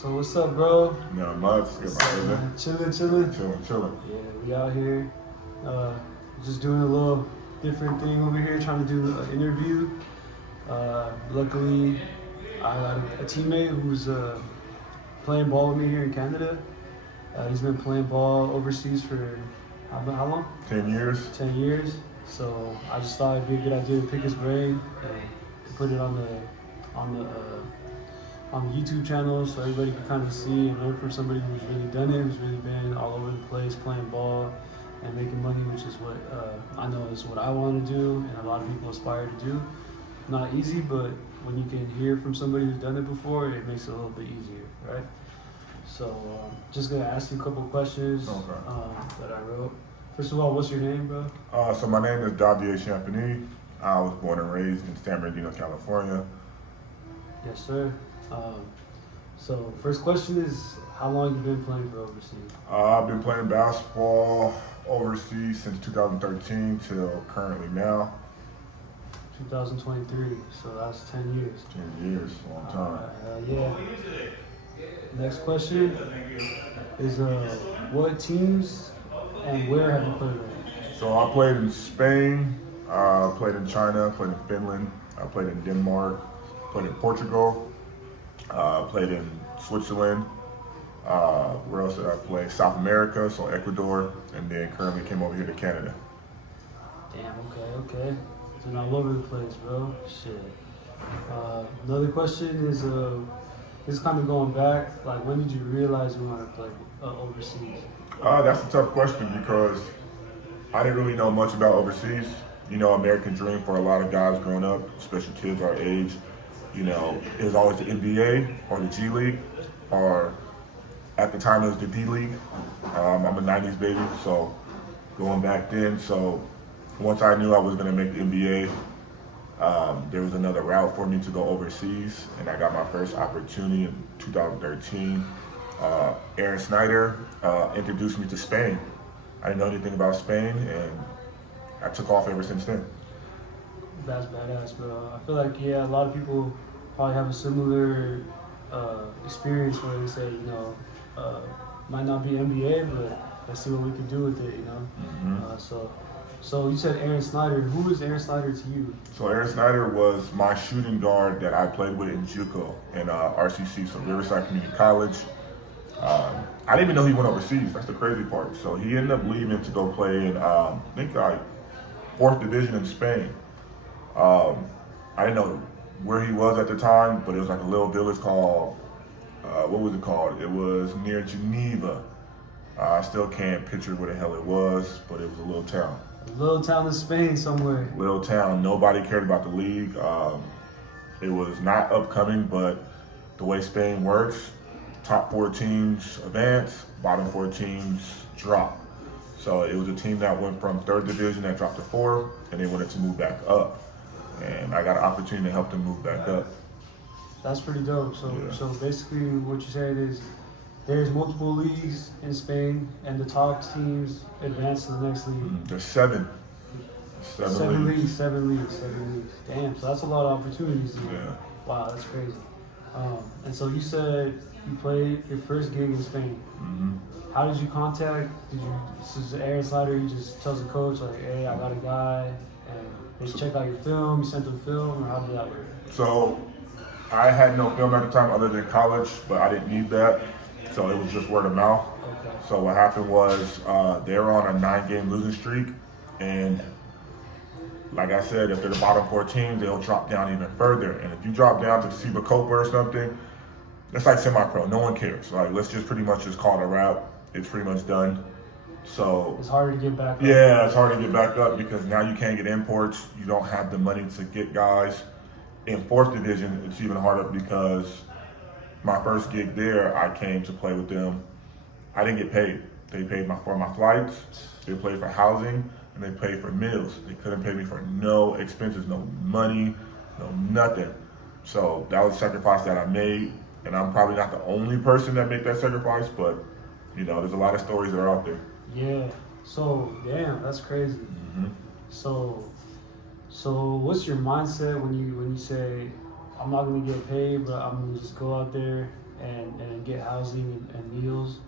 So what's up, bro? Not much. Good, my Chilling. Chilling. Yeah, we out here, just doing a little different thing over here, trying to do an interview. Luckily, I got a teammate who's playing ball with me here in Canada. He's been playing ball overseas for how long? 10 years. 10 years. So I just thought it'd be a good idea to pick his brain and put it on the YouTube channel so everybody can kind of see and learn from somebody who's really done it, who's really been all over the place playing ball and making money, which is what I know is what I want to do and a lot of people aspire to do. Not easy, but when you can hear from somebody who's done it before, it makes it a little bit easier, right? So just gonna ask you a couple of questions that I wrote. First of all, what's your name, bro? So my name is Davie Champagnie. I was born and raised in San Bernardino, California. Yes, sir. So first question is, how long you been playing for overseas? I've been playing basketball overseas since 2013 till currently now. 2023, so that's 10 years. 10 years, long time. Yeah. Next question is, what teams and where have you played at? So I played in Spain, played in China, played in Finland, I played in Denmark, played in Portugal, played in Switzerland. Where else did I play? South America, so Ecuador, and then currently came over here to Canada. Damn, okay. So all over the place, bro. Shit. Another question is, this is kind of going back, like when did you realize you wanted to play overseas? That's a tough question because I didn't really know much about overseas. You know, American dream for a lot of guys growing up, especially kids our age, you know, it was always the NBA or the G League, or at the time it was the D League. I'm a 90s baby, so going back then, so once I knew I was gonna make the NBA, there was another route for me to go overseas, and I got my first opportunity in 2013. Aaron Snyder introduced me to Spain. I didn't know anything about Spain, and I took off ever since then. That's badass, bro. I feel like, yeah, a lot of people probably have a similar experience where they say, you know, might not be NBA, but let's see what we can do with it, you know? Mm-hmm. So you said Aaron Snyder. Who is Aaron Snyder to you? So Aaron Snyder was my shooting guard that I played with in JUCO in RCC, so Riverside Community College. I didn't even know he went overseas. That's the crazy part. So he ended up leaving to go play in, I think, 4th division in Spain. I didn't know where he was at the time, but it was like a little village called, what was it called? It was near Geneva. I still can't picture where the hell it was, but it was a little town. A little town in Spain somewhere. Little town. Nobody cared about the league. It was not upcoming, but the way Spain works, top 4 teams advance, bottom 4 teams drop. So it was a team that went from 3rd division that dropped to 4th, and they wanted to move back up. And I got an opportunity to help them move back up. That's pretty dope. So basically what you're saying is there's multiple leagues in Spain, and the top teams advance to the next league. There's 7. 7 leagues. 7 leagues. Damn, so that's a lot of opportunities. Yeah. Wow, that's crazy. And so you said you played your first gig in Spain. Mm-hmm. How did you contact? This is Aaron Snyder, you just tells the coach, like, hey, I got a guy, and they check out your film, you sent them film, or how did that work? So I had no film at the time other than college, but I didn't need that. So it was just word of mouth. Okay. So what happened was they were on a 9-game losing streak, and like I said, if they're the bottom 4 teams, they'll drop down even further. And if you drop down to Ciba Copa or something, that's like semi-pro. No one cares. Like, let's just pretty much just call it a wrap. It's pretty much done. So it's harder to get back up. Yeah, it's hard to get back up because now you can't get imports. You don't have the money to get guys. In 4th division, it's even harder because my first gig there, I came to play with them. I didn't get paid. They paid for my flights, they paid for housing, and they paid for meals. They couldn't pay me for no expenses, no money, no nothing. So that was a sacrifice that I made, and I'm probably not the only person that made that sacrifice, but you know, there's a lot of stories that are out there. Yeah. So damn, that's crazy. Mm-hmm. So what's your mindset when you say, I'm not gonna get paid, but I'm gonna just go out there and get housing and meals.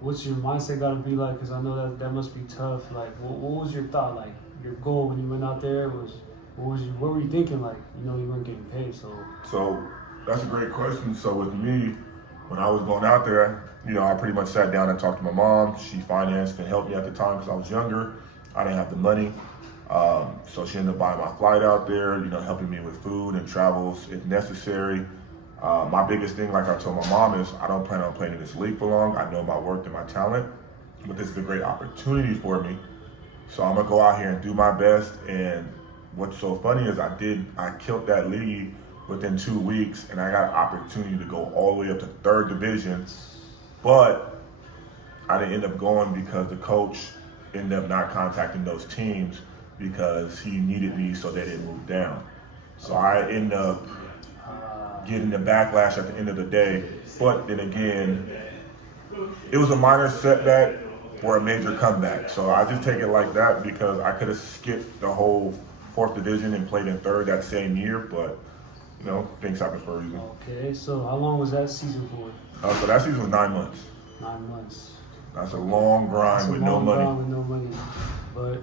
What's your mindset got to be like? Because I know that must be tough. Like, what was your thought? Like, your goal when you went out there was what were you thinking? Like, you weren't getting paid, So that's a great question. So with me, when I was going out there, I pretty much sat down and talked to my mom. She financed and helped me at the time because I was younger. I didn't have the money. So she ended up buying my flight out there, helping me with food and travels if necessary. My biggest thing, like I told my mom, is I don't plan on playing in this league for long. I know my worth and my talent, but this is a great opportunity for me. So I'm gonna go out here and do my best. And what's so funny is I killed that league within 2 weeks, and I got an opportunity to go all the way up to 3rd division. But I didn't end up going because the coach ended up not contacting those teams because he needed me so they didn't move down. So I ended up getting the backlash at the end of the day. But then again, it was a minor setback or a major comeback. So I just take it like that because I could have skipped the whole 4th division and played in 3rd that same year, but things happen for a reason. Okay, so how long was that season for? So that season was 9 months. 9 months. That's a long grind with no money. But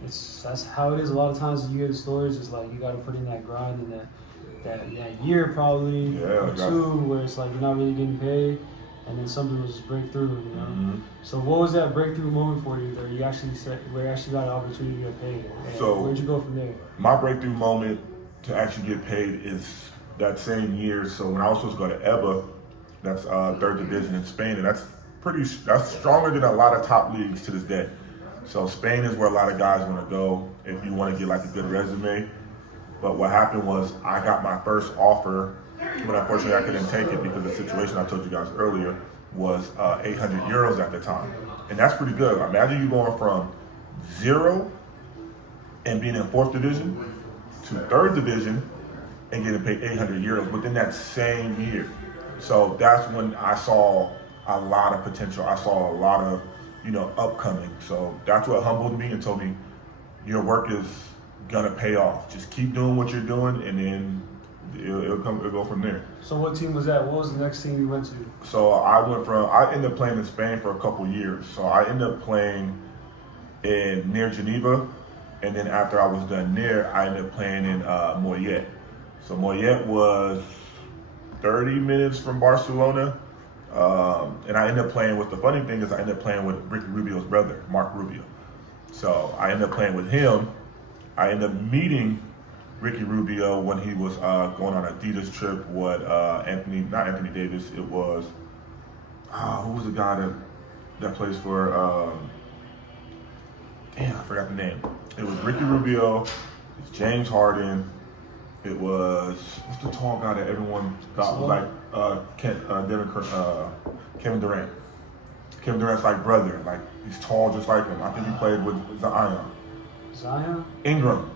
that's how it is. A lot of times you hear the stories. It's like you got to put in that grind and that year probably or 2 where it's like you're not really getting paid, and then something will just break through. Mm-hmm. So what was that breakthrough moment for you that you actually got an opportunity to get paid? And so where'd you go from there? My breakthrough moment to actually get paid is that same year. So when I was supposed to go to EBA, that's 3rd division in Spain, and that's stronger than a lot of top leagues to this day. So Spain is where a lot of guys want to go if you want to get like a good resume. But what happened was I got my first offer, but unfortunately I couldn't take it because the situation I told you guys earlier was 800 euros at the time. And that's pretty good. Imagine you going from 0 and being in 4th division to 3rd division and getting paid 800 euros within that same year. So that's when I saw a lot of potential. I saw a lot of, upcoming. So that's what humbled me and told me, your work is gonna pay off. Just keep doing what you're doing, and then it'll go from there. So what team was that? What was the next team you went to? So I ended up playing in Spain for a couple years. So I ended up playing near Geneva, and then after I was done there, I ended up playing in Mollet. So Mollet was 30 minutes from Barcelona. And I ended up playing with, the funny thing is I ended up playing with Ricky Rubio's brother, Mark Rubio. So I ended up playing with him. I ended up meeting Ricky Rubio when he was going on an Adidas trip with not Anthony Davis, it was, who was the guy that plays for, I forgot the name. It was Ricky Rubio, it's James Harden, it was, what's the tall guy that everyone thought was like Kevin Durant. Kevin Durant's like brother, like he's tall just like him. I think he played with Zion? Ingram.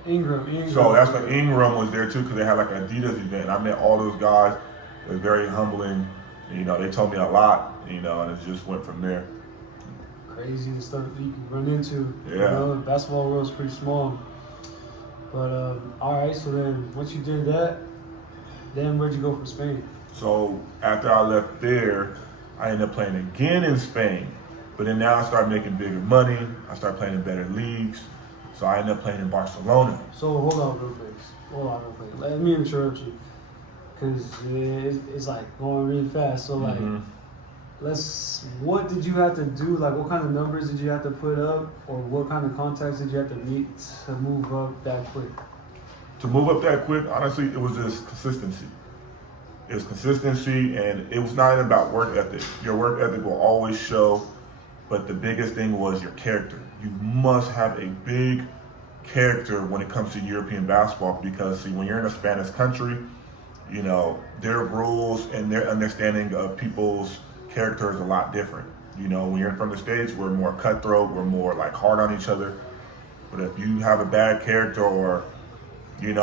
So that's when Ingram was there too, because they had like an Adidas event. I met all those guys. It was very humbling. They told me a lot, and it just went from there. Crazy the stuff that you can run into. Yeah. The basketball world is pretty small. But all right, so then once you did that, then where'd you go from Spain? So after I left there, I ended up playing again in Spain. But then now I started making bigger money. I started playing in better leagues. So I ended up playing in Barcelona. So hold on real quick. Let me interrupt you. Because it's like going really fast. So like, what did you have to do? Like what kind of numbers did you have to put up? Or what kind of contacts did you have to meet to move up that quick? To move up that quick, honestly, it was just consistency. It was consistency, and it was not about work ethic. Your work ethic will always show, but the biggest thing was your character. You must have a big character when it comes to European basketball because, see, when you're in a Spanish country, their rules and their understanding of people's character is a lot different. When you're from the States, we're more cutthroat, we're more like hard on each other. But if you have a bad character or you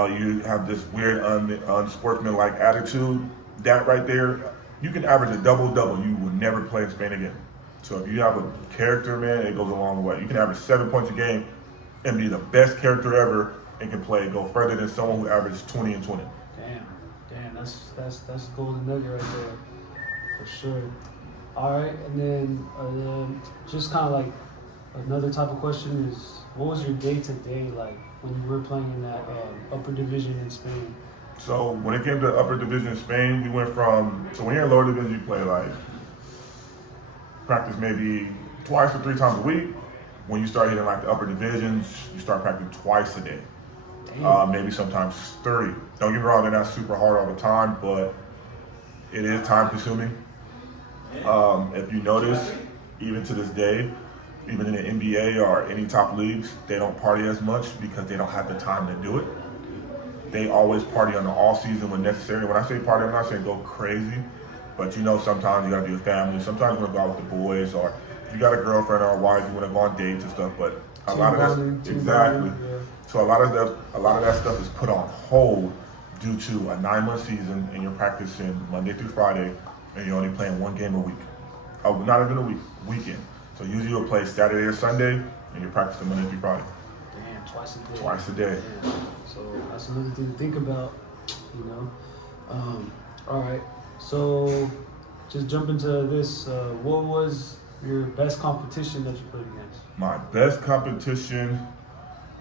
have this weird unsportsmanlike attitude, that right there, you can average a double-double. You will never play in Spain again. So if you have a character, man, it goes a long way. You can average 7 points a game and be the best character ever and can go further than someone who averages 20 and 20. Damn, that's golden nugget right there. For sure. All right, and then just kind of like another type of question is, what was your day to day like when you were playing in that upper division in Spain? So when it came to upper division in Spain, we went from, so when you're in lower division, you play like practice maybe twice or 3 times a week. When you start hitting like the upper divisions, you start practicing twice a day. Maybe sometimes 3. Don't get me wrong, they're not super hard all the time, but it is time consuming. If you notice, even to this day, even in the NBA or any top leagues, they don't party as much because they don't have the time to do it. They always party on the off season when necessary. When I say party, I'm not saying go crazy, but you know, sometimes you gotta be with family. Sometimes you wanna go out with the boys, or if you got a girlfriend or a wife, you wanna go on dates and stuff. But a lot of that, exactly. So a lot of that stuff is put on hold due to a 9-month season, and you're practicing Monday through Friday, and you're only playing 1 game a week. Oh, not even a week, weekend. So usually you'll play Saturday or Sunday, and you're practicing Monday through Friday. Damn, twice a day. Twice a day. Damn. So that's another thing to think about, you know. All right, so just jump into this. What was your best competition that you played against? My best competition,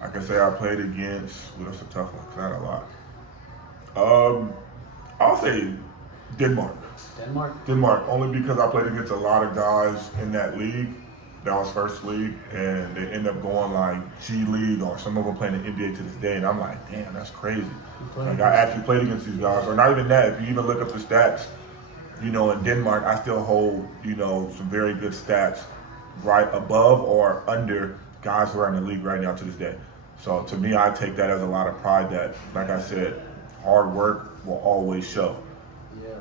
I can say I played against, well, that's a tough one, because I had a lot. I'll say Denmark. Denmark, only because I played against a lot of guys in that league. That was first league, and they end up going like G League, or some of them playing the NBA to this day, and I'm like, damn, that's crazy. Like, I actually played against these guys, or not even that. If you even look up the stats, you know, in Denmark, I still hold, you know, some very good stats right above or under guys who are in the league right now to this day. So to me, I take that as a lot of pride that, like I said, hard work will always show. Yeah,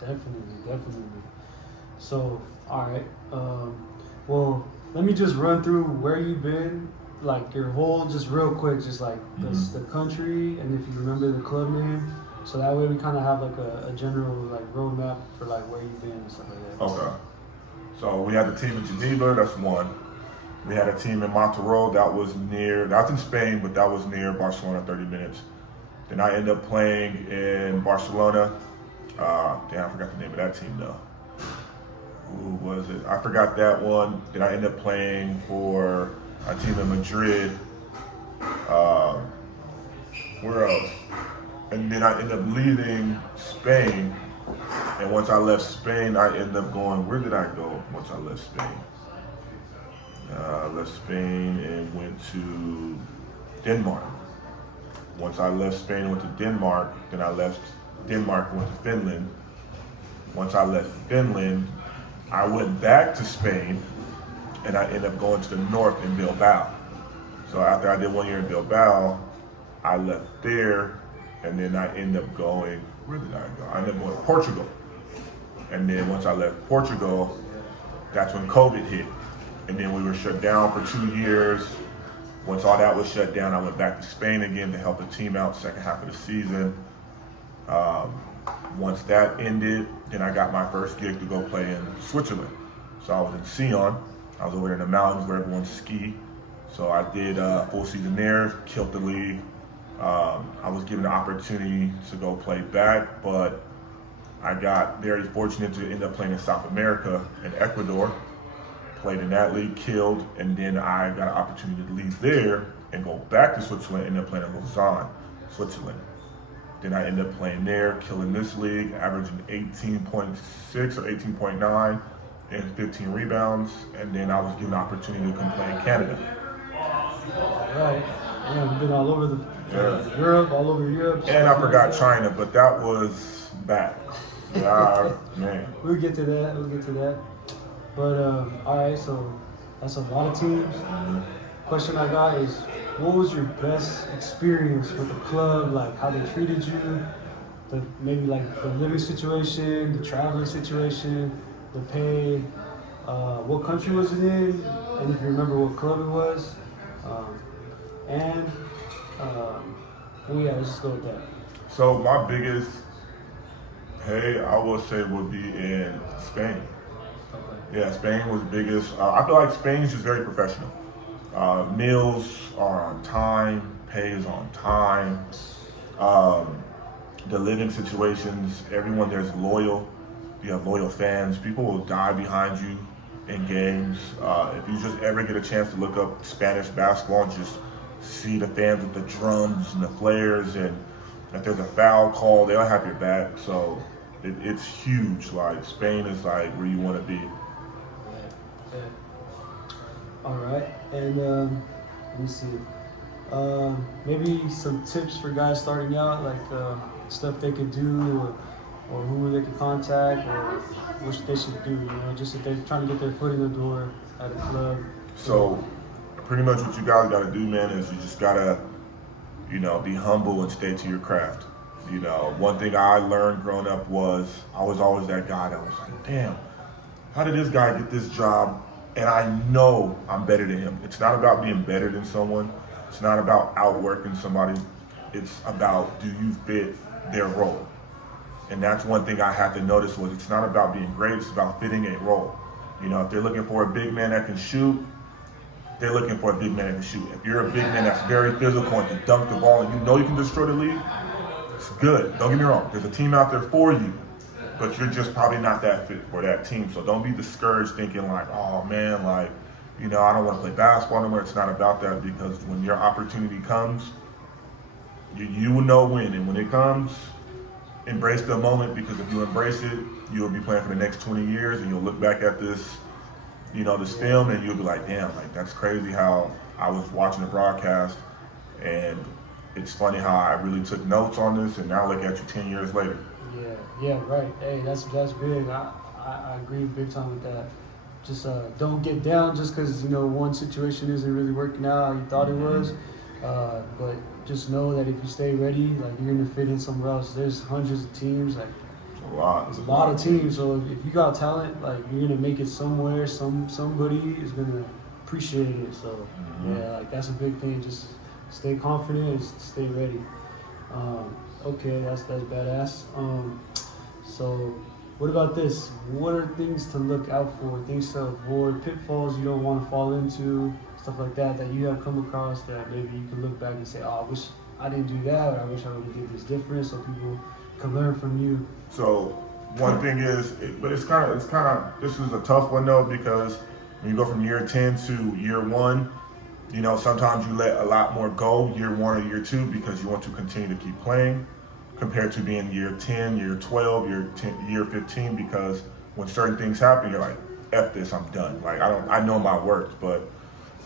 definitely. So, all right. Well, let me just run through where you've been, like your whole, just real quick, just like the country, and if you remember the club name. So that way we kind of have like a general like roadmap for like where you've been and stuff like that. Okay. So we had the team in Geneva, that's one. We had a team in Monterrey, that was in Spain, but that was near Barcelona, 30 minutes. Then I ended up playing in Barcelona. Damn, I forgot the name of that team though. Who was it? I forgot that one. Then I ended up playing for a team in Madrid. Where else? And then I ended up leaving Spain. And once I left Spain, I ended up going, where did I go once I left Spain? I left Spain and went to Denmark. Once I left Spain and went to Denmark, then I left Denmark and went to Finland. Once I left Finland, I went back to Spain, and I ended up going to the north in Bilbao. So after I did 1 year in Bilbao, I left there, and then I ended up going, where did I go? I ended up going to Portugal. And then once I left Portugal, that's when COVID hit. And then we were shut down for 2 years. Once all that was shut down, I went back to Spain again to help the team out second half of the season. Once that ended, then I got my first gig to go play in Switzerland. So I was in Sion. I was over there in the mountains where everyone ski. So I did a full season there, killed the league. I was given the opportunity to go play back, but I got very fortunate to end up playing in South America, in Ecuador. Played in that league, killed, and then I got an opportunity to leave there and go back to Switzerland and end up playing in Lausanne, Switzerland. Then I ended up playing there, killing this league, averaging 18.6 or 18.9 and 15 rebounds, and then I was given the opportunity to come play in Canada. All right. Yeah, we've been all over Europe, all over Europe. And I forgot China, but that was back. Yeah, man. We'll get to that. But all right, so that's a lot of teams. Question I got is, what was your best experience with the club? Like how they treated you, maybe like the living situation, the traveling situation, the pay. What country was it in? And if you remember what club it was. Yeah, let's just go with that. So my biggest pay, I would say, would be in Spain. Okay. Yeah, Spain was the biggest. I feel like Spain's just very professional. Meals are on time, pay is on time. The living situations, everyone there's loyal. You have loyal fans. People will die behind you in games. If you just ever get a chance to look up Spanish basketball and just see the fans with the drums and the flares, and if there's a foul call, they'll have your back. So it's huge. Like, Spain is like where you want to be. Yeah. All right, and let me see. Maybe some tips for guys starting out, like stuff they could do, or who they could contact, or what they should do. You know, just if they're trying to get their foot in the door at a club. So, pretty much what you guys got to do, man, is you just gotta, be humble and stay to your craft. One thing I learned growing up was I was always that guy that was like, damn, how did this guy get this job? And I know I'm better than him. It's not about being better than someone. It's not about outworking somebody. It's about, do you fit their role? And that's one thing I had to notice was it's not about being great, it's about fitting a role. If they're looking for a big man that can shoot, they're looking for a big man that can shoot. If you're a big man that's very physical and can dunk the ball and you can destroy the league, it's good. Don't get me wrong. There's a team out there for you, but you're just probably not that fit for that team. So don't be discouraged thinking like, oh man, like, I don't want to play basketball anymore. It's not about that, because when your opportunity comes, you will know when. And when it comes, embrace the moment, because if you embrace it, you'll be playing for the next 20 years and you'll look back at this, this film, and you'll be like, damn, like, that's crazy how I was watching the broadcast, and it's funny how I really took notes on this, and now look at you 10 years later. Yeah, right. Hey, that's big. I agree big time with that. Just don't get down just because, one situation isn't really working out how you thought it was. But just know that if you stay ready, like, you're going to fit in somewhere else. There's hundreds of teams. Like, there's a lot of teams. So if you got talent, like, you're going to make it somewhere. Somebody is going to appreciate it. So, yeah, like, that's a big thing. Just stay confident and stay ready. Okay, that's badass. So what about this? What are things to look out for, things to avoid, pitfalls you don't want to fall into, stuff like that you have come across that maybe you can look back and say, oh, I wish I didn't do that, or I wish I would have did this different, so people can learn from you? So one thing is, it's kind of, this is a tough one though, because when you go from year 10 to year 1, sometimes you let a lot more go year 1 or year 2 because you want to continue to keep playing, compared to being year 10, year 12, year 15, because when certain things happen, you're like, F this, I'm done. Like, I know my worth. But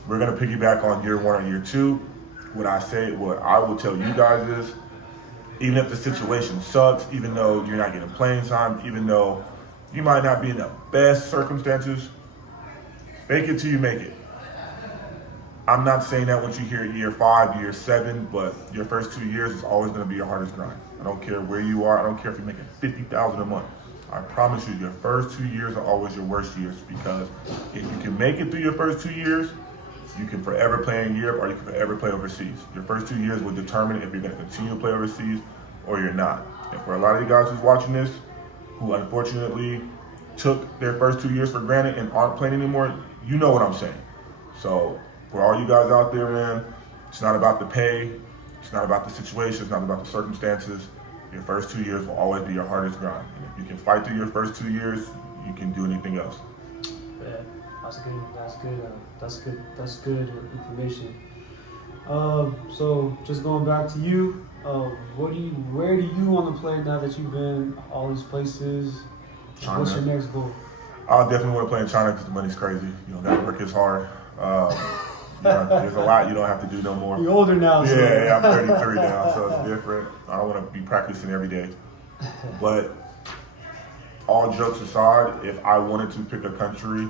we're gonna piggyback on year 1 or year 2. What I will tell you guys is, even if the situation sucks, even though you're not getting playing time, even though you might not be in the best circumstances, fake it till you make it. I'm not saying that once you hear year 5, year 7, but your first 2 years is always going to be your hardest grind. I don't care where you are. I don't care if you're making $50,000 a month. I promise you, your first 2 years are always your worst years, because if you can make it through your first 2 years, you can forever play in Europe or you can forever play overseas. Your first 2 years will determine if you're going to continue to play overseas or you're not. And for a lot of you guys who's watching this, who unfortunately took their first 2 years for granted and aren't playing anymore, you know what I'm saying. So for all you guys out there, man, it's not about the pay, it's not about the situation, it's not about the circumstances. Your first 2 years will always be your hardest grind. And if you can fight through your first 2 years, you can do anything else. Yeah, that's good information. So just going back to you, where do you want to play now that you've been all these places? China. What's your next goal? I definitely want to play in China because the money's crazy. That work is hard. There's a lot you don't have to do no more. You're older now. So. Yeah, I'm 33 now, so it's different. I don't want to be practicing every day. But all jokes aside, if I wanted to pick a country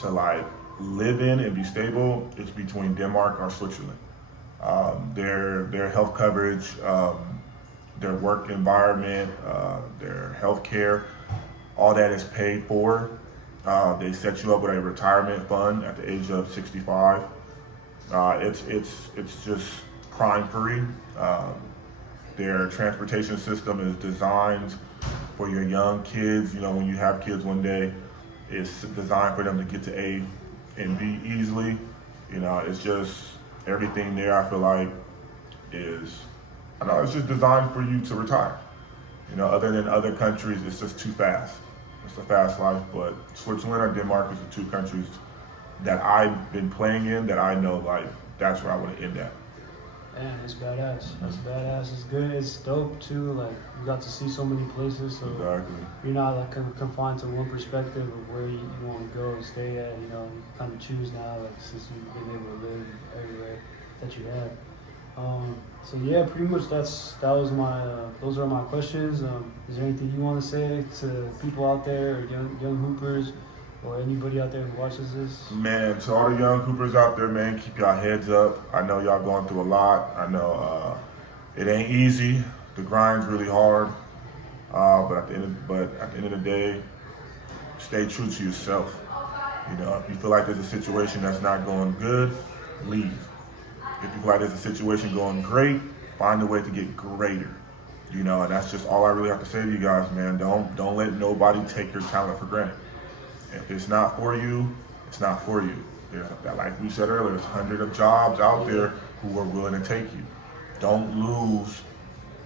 to live in and be stable, it's between Denmark or Switzerland. Their health coverage, their work environment, their health care, all that is paid for. They set you up with a retirement fund at the age of 65. It's just crime free. Their transportation system is designed for your young kids. When you have kids one day, it's designed for them to get to A and B easily. It's just everything there. I feel like it's just designed for you to retire. Other than other countries, it's just too fast. It's a fast life, but Switzerland or Denmark is the two countries that I've been playing in that I know, like, that's where I want to end at. Man, it's badass. That's badass. It's good. It's dope too. Like you got to see so many places, so Exactly. you're not like confined to one perspective of where you want to go and stay at. You know, you kind of choose now, like since you've been able to live everywhere that you have. So yeah, pretty much those are my questions. Is there anything you want to say to people out there, or young hoopers, or anybody out there who watches this? Man, to all the young hoopers out there, man, keep y'all heads up. I know y'all going through a lot. I know it ain't easy. The grind's really hard. But at the end of the day, stay true to yourself. You know, if you feel like there's a situation that's not going good, leave. If you feel like there's a situation going great, find a way to get greater. You know, and that's just all I really have to say to you guys, man. Don't let nobody take your talent for granted. If it's not for you, it's not for you. Like we said earlier, there's hundreds of jobs out there who are willing to take you. Don't lose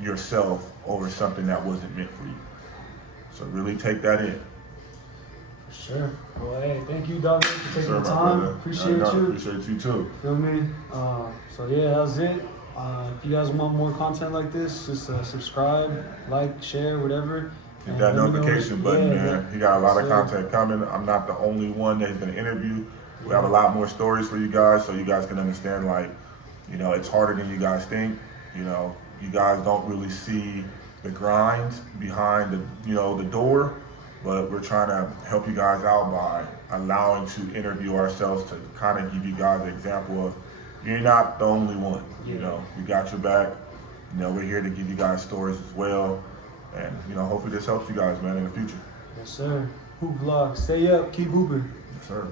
yourself over something that wasn't meant for you. So really take that in. For sure. Well, hey, thank you, Davie, for taking the My time. brother. Appreciate you. Appreciate you too. Feel me? So yeah, that was it. If you guys want more content like this, just subscribe, like, share, whatever. Hit that notification button, yeah, man. He got a lot of so, content coming. I'm not the only one that he's going to interview. We have a lot more stories for you guys, so you guys can understand, like, you know, it's harder than you guys think. You know, you guys don't really see the grind behind the door, but we're trying to help you guys out by allowing to interview ourselves to kind of give you guys an example of you're not the only one. You know, we got your back. You know, we're here to give you guys stories as well. And, you know, hopefully this helps you guys, man, in the future. Yes, sir. Hoop vlog. Stay up. Keep hooping. Yes, sir.